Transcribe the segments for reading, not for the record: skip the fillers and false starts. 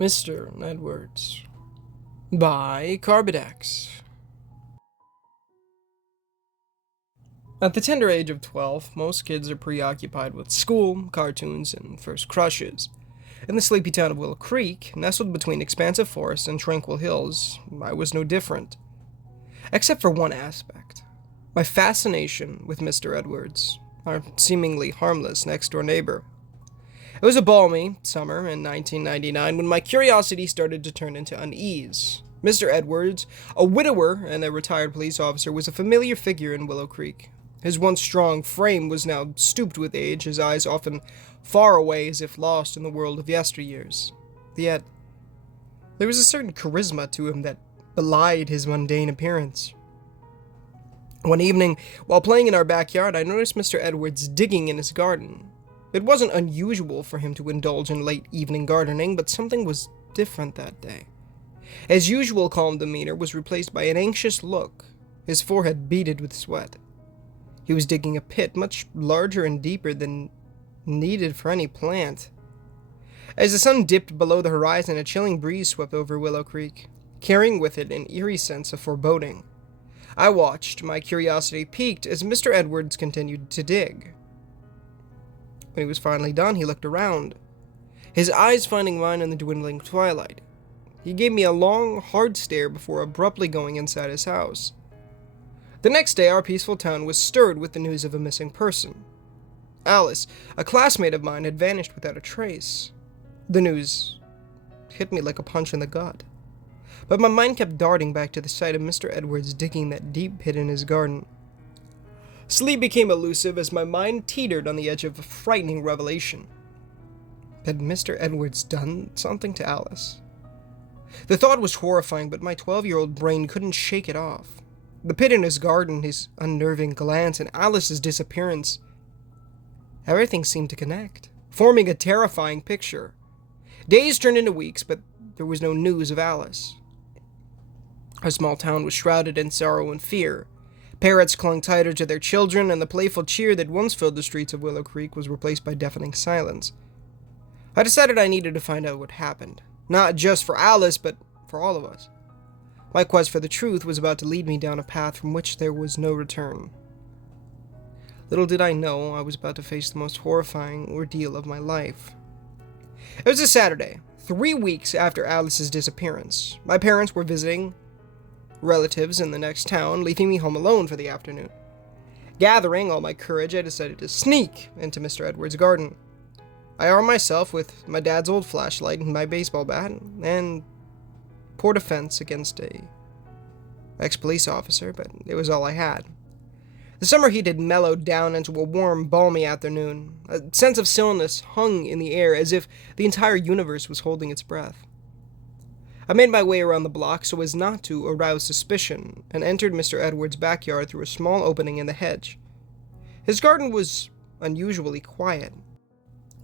Mr. Edwards by Carbidex. At the tender age of 12, most kids are preoccupied with school, cartoons, and first crushes. In the sleepy town of Willow Creek, nestled between expansive forests and tranquil hills, I was no different. Except for one aspect: my fascination with Mr. Edwards, our seemingly harmless next-door neighbor. It was a balmy summer in 1999 when my curiosity started to turn into unease. Mr. Edwards, a widower and a retired police officer, was a familiar figure in Willow Creek. His once strong frame was now stooped with age, his eyes often far away as if lost in the world of yesteryears. Yet, there was a certain charisma to him that belied his mundane appearance. One evening, while playing in our backyard, I noticed Mr. Edwards digging in his garden. It wasn't unusual for him to indulge in late evening gardening, but something was different that day. His usual calm demeanor was replaced by an anxious look, his forehead beaded with sweat. He was digging a pit much larger and deeper than needed for any plant. As the sun dipped below the horizon, a chilling breeze swept over Willow Creek, carrying with it an eerie sense of foreboding. I watched, my curiosity piqued, as Mr. Edwards continued to dig. When he was finally done, he looked around, his eyes finding mine in the dwindling twilight. He gave me a long, hard stare before abruptly going inside his house. The next day, our peaceful town was stirred with the news of a missing person. Alice, a classmate of mine, had vanished without a trace. The news hit me like a punch in the gut, but my mind kept darting back to the sight of Mr. Edwards digging that deep pit in his garden. Sleep became elusive as my mind teetered on the edge of a frightening revelation. Had Mr. Edwards done something to Alice? The thought was horrifying, but my 12-year-old brain couldn't shake it off. The pit in his garden, his unnerving glance, and Alice's disappearance. Everything seemed to connect, forming a terrifying picture. Days turned into weeks, but there was no news of Alice. Our small town was shrouded in sorrow and fear. Parrots clung tighter to their children, and the playful cheer that once filled the streets of Willow Creek was replaced by deafening silence. I decided I needed to find out what happened, not just for Alice, but for all of us. My quest for the truth was about to lead me down a path from which there was no return. Little did I know I was about to face the most horrifying ordeal of my life. It was a Saturday, 3 weeks after Alice's disappearance. My parents were visiting relatives in the next town, leaving me home alone for the afternoon. Gathering all my courage, I decided to sneak into Mr. Edwards' garden. I armed myself with my dad's old flashlight and my baseball bat, and poured a fence against a ex-police officer, but it was all I had. The summer heat had mellowed down into a warm, balmy afternoon. A sense of stillness hung in the air as if the entire universe was holding its breath. I made my way around the block so as not to arouse suspicion, and entered Mr. Edwards' backyard through a small opening in the hedge. His garden was unusually quiet,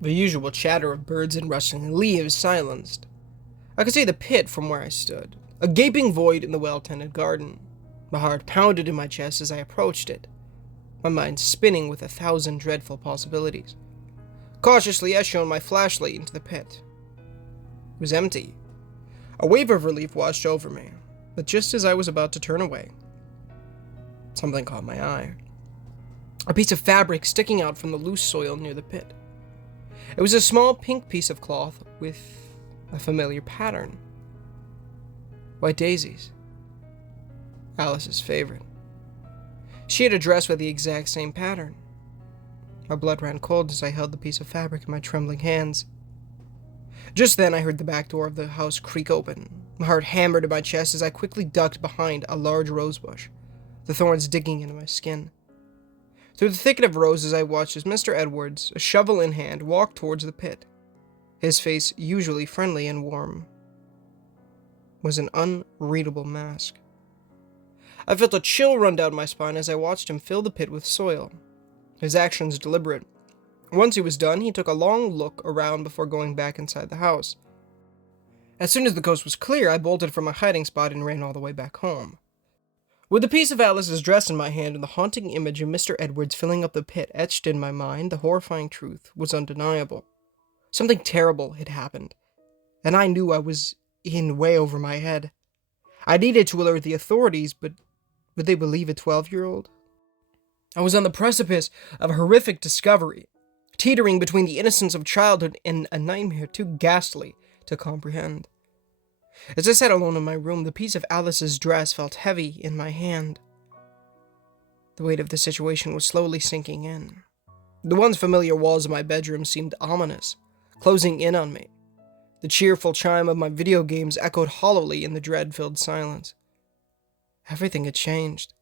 the usual chatter of birds and rustling leaves silenced. I could see the pit from where I stood, a gaping void in the well-tended garden. My heart pounded in my chest as I approached it, my mind spinning with 1,000 dreadful possibilities. Cautiously, I shone my flashlight into the pit. It was empty. A wave of relief washed over me, but just as I was about to turn away, something caught my eye. A piece of fabric sticking out from the loose soil near the pit. It was a small pink piece of cloth with a familiar pattern. White daisies. Alice's favorite. She had a dress with the exact same pattern. My blood ran cold as I held the piece of fabric in my trembling hands. Just then, I heard the back door of the house creak open. My heart hammered in my chest as I quickly ducked behind a large rosebush, the thorns digging into my skin. Through the thicket of roses, I watched as Mr. Edwards, a shovel in hand, walked towards the pit. His face, usually friendly and warm, was an unreadable mask. I felt a chill run down my spine as I watched him fill the pit with soil, his actions deliberate. Once he was done, he took a long look around before going back inside the house. As soon as the coast was clear, I bolted from my hiding spot and ran all the way back home. With the piece of Alice's dress in my hand and the haunting image of Mr. Edwards filling up the pit etched in my mind, the horrifying truth was undeniable. Something terrible had happened. and I knew I was in way over my head. I needed to alert the authorities, but would they believe a 12-year-old? I was on the precipice of a horrific discovery, teetering between the innocence of childhood and a nightmare too ghastly to comprehend. As I sat alone in my room, the piece of Alice's dress felt heavy in my hand. The weight of the situation was slowly sinking in. The once familiar walls of my bedroom seemed ominous, closing in on me. The cheerful chime of my video games echoed hollowly in the dread-filled silence. Everything had changed.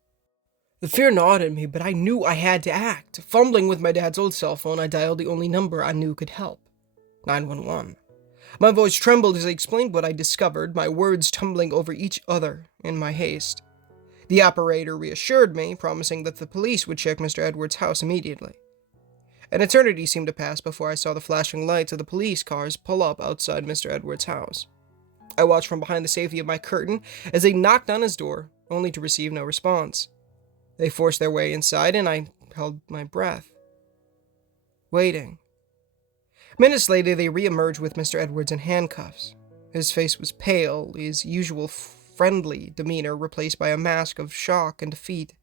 The fear gnawed at me, but I knew I had to act. Fumbling with my dad's old cell phone, I dialed the only number I knew could help: 911. My voice trembled as I explained what I discovered, my words tumbling over each other in my haste. The operator reassured me, promising that the police would check Mr. Edwards' house immediately. An eternity seemed to pass before I saw the flashing lights of the police cars pull up outside Mr. Edwards' house. I watched from behind the safety of my curtain as they knocked on his door, only to receive no response. They forced their way inside, and I held my breath, waiting. Minutes later, they re-emerged with Mr. Edwards in handcuffs. His face was pale, his usual friendly demeanor replaced by a mask of shock and defeat.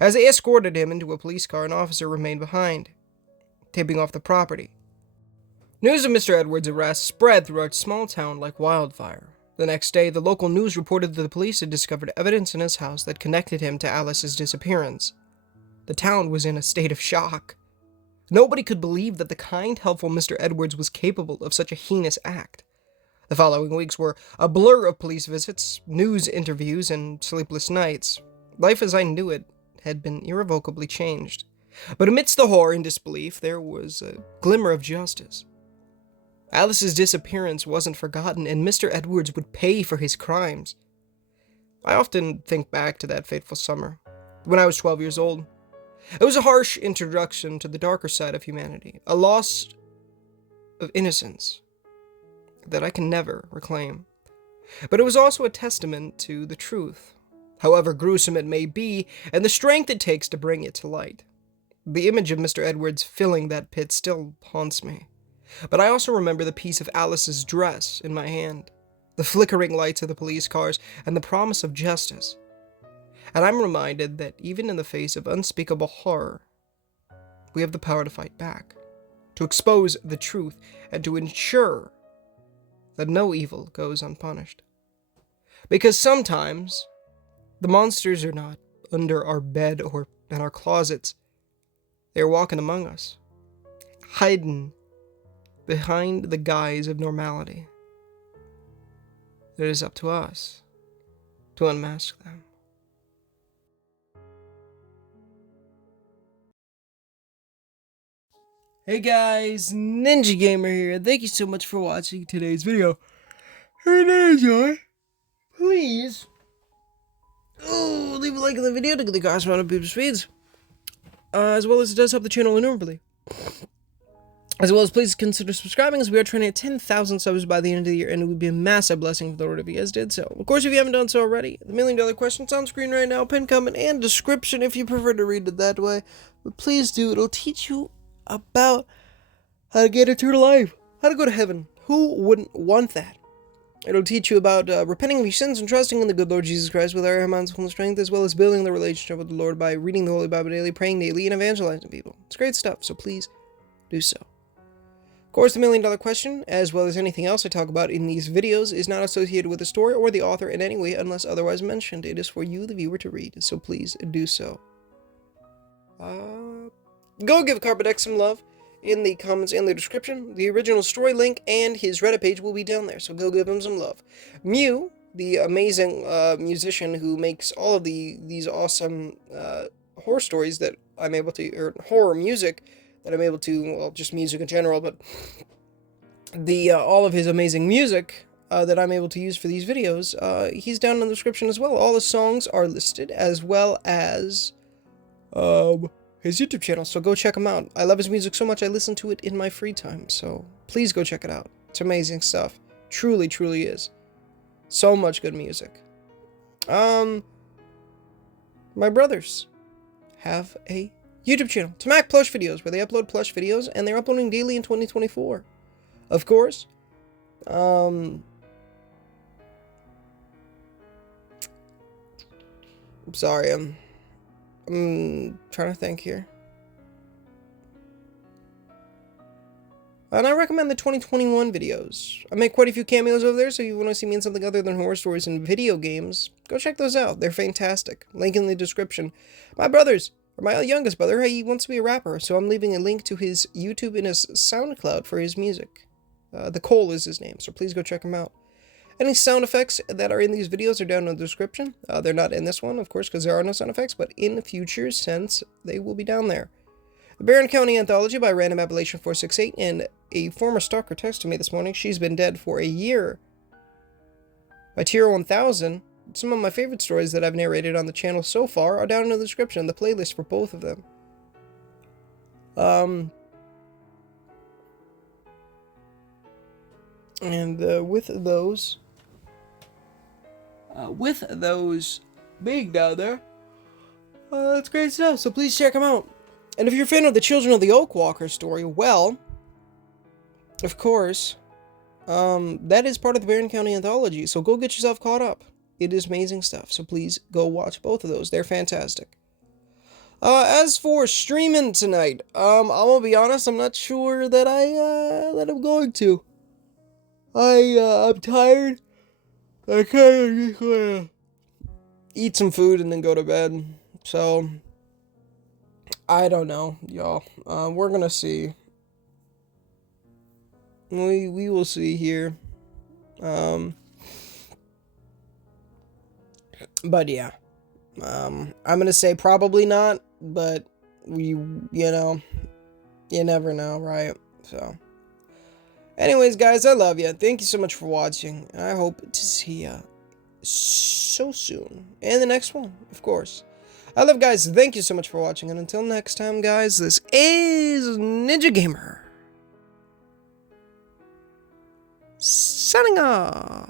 As they escorted him into a police car, an officer remained behind, taping off the property. News of Mr. Edwards' arrest spread through our small town like wildfire. The next day, the local news reported that the police had discovered evidence in his house that connected him to Alice's disappearance. The town was in a state of shock. Nobody could believe that the kind, helpful Mr. Edwards was capable of such a heinous act. The following weeks were a blur of police visits, news interviews, and sleepless nights. Life as I knew it had been irrevocably changed. But amidst the horror and disbelief, there was a glimmer of justice. Alice's disappearance wasn't forgotten, and Mr. Edwards would pay for his crimes. I often think back to that fateful summer, when I was 12 years old. It was a harsh introduction to the darker side of humanity, a loss of innocence that I can never reclaim. But it was also a testament to the truth, however gruesome it may be, and the strength it takes to bring it to light. The image of Mr. Edwards filling that pit still haunts me. But I also remember the piece of Alice's dress in my hand, the flickering lights of the police cars, and the promise of justice. And I'm reminded that even in the face of unspeakable horror, we have the power to fight back, to expose the truth, and to ensure that no evil goes unpunished. Because sometimes, the monsters are not under our bed or in our closets. They are walking among us, hidden behind the guise of normality. It is up to us to unmask them. Hey guys, Ninja Gamer here. Thank you so much for watching today's video. If you did enjoy, please leave a like on the video to get the corresponding people speeds. As well as it does help the channel enormously. As well as please consider subscribing, as we are trying to hit 10,000 subs by the end of the year, and it would be a massive blessing for the Lord if you guys did so. Of course, if you haven't done so already, the $1 million question's on screen right now, pinned comment and description if you prefer to read it that way. But please do, it'll teach you about how to get eternal life, how to go to heaven. Who wouldn't want that? It'll teach you about repenting of your sins and trusting in the good Lord Jesus Christ with our minds full of strength, as well as building the relationship with the Lord by reading the Holy Bible daily, praying daily, and evangelizing people. It's great stuff, so please do so. Of course, the $1 million question, as well as anything else I talk about in these videos, is not associated with the story or the author in any way unless otherwise mentioned. It is for you, the viewer, to read, so please do so. Go give Carpet X some love in the comments and the description. The original story link and his Reddit page will be down there, so go give him some love. Mew, the amazing musician who makes all of these awesome horror stories that I'm able to, or horror music that I'm able to, well, just music in general, but the all of his amazing music that I'm able to use for these videos, he's down in the description as well. All the songs are listed, as well as his YouTube channel, so go check him out. I love his music so much I listen to it in my free time, so please go check it out. It's amazing stuff. Truly, truly is. So much good music. My brothers have a YouTube channel, Mac Plush Videos, where they upload plush videos, and they're uploading daily in 2024. Of course, I'm sorry, I'm trying to think here. And I recommend the 2021 videos. I make quite a few cameos over there, so if you want to see me in something other than horror stories and video games, go check those out. They're fantastic. Link in the description. My youngest brother, he wants to be a rapper, so I'm leaving a link to his YouTube and his SoundCloud for his music. The Cole is his name, so please go check him out. Any sound effects that are in these videos are down in the description. They're not in this one, of course, because there are no sound effects, but in the future sense, they will be down there. The Barron County Anthology by Random Appellation 468, and a former stalker texted me this morning. She's been dead for a year. By Tier 1000. Some of my favorite stories that I've narrated on the channel so far are down in the description, the playlist for both of them. And with those being down there, that's great stuff, so please check them out. And if you're a fan of the Children of the Oak Walker story, well, of course, that is part of the Barron County Anthology, so go get yourself caught up. It is amazing stuff, so please go watch both of those. They're fantastic. As for streaming tonight, I'm gonna be honest, I'm not sure that I'm going to. I'm tired. I kinda just wanna eat some food and then go to bed, so I don't know, y'all. We're gonna see. We will see here. But yeah. I'm gonna say probably not, but you know, you never know, right? So, anyways, guys, I love you. Thank you so much for watching, and I hope to see you so soon in the next one, of course. I love you guys. Thank you so much for watching, and until next time, guys, this is Ninja Gamer signing off.